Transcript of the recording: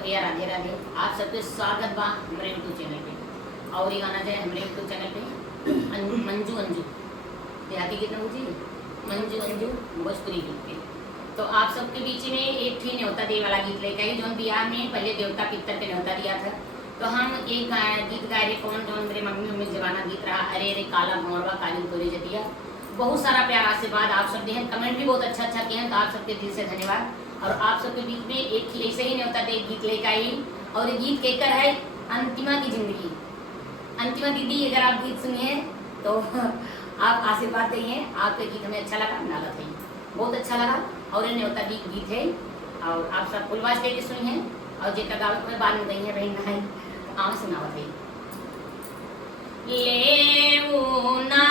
सब भैया राधे राधे। आप सबके स्वागत बा हमारे यूट्यूब चैनल पे। और ये गाना जाए हमारे यूट्यूब चैनल पे मंजू अंजू देहाती गीत में मुझे मंजू अंजू भोजपुरी गीत पे। तो आप सबके बीच में एक ही न्योता दे वाला गीत लेकर आई जो बिहार में पहले देवता पितर के न्योता दिया था। तो हम एक गीत गाए रहे कौन जो मेरे मम्मी मम्मी जमाना गीत रहा अरे अरे काला भौरवा काली तोरे जतिया। बहुत सारा प्यार आशीर्वाद आप सब दें, कमेंट भी बहुत अच्छा अच्छा किए हैं, तो आप सबके दिल से धन्यवाद। और आप सबके बीच में एक ही ऐसे ही न्योता दे गीत लेकर आई और ये गीत कहकर है अंतिमा की जिंदगी। अंतिमा दीदी अगर आप गीत सुनिए तो आप आशीर्वाद देंगे। आपका गीत हमें अच्छा लगा, नाला था बहुत अच्छा लगा और ये न्योता गीत है और आप सब फुलवास दे के सुनिए। और जेका गावत में बाद में गई है बहन है तो आम सुनावत है ले ना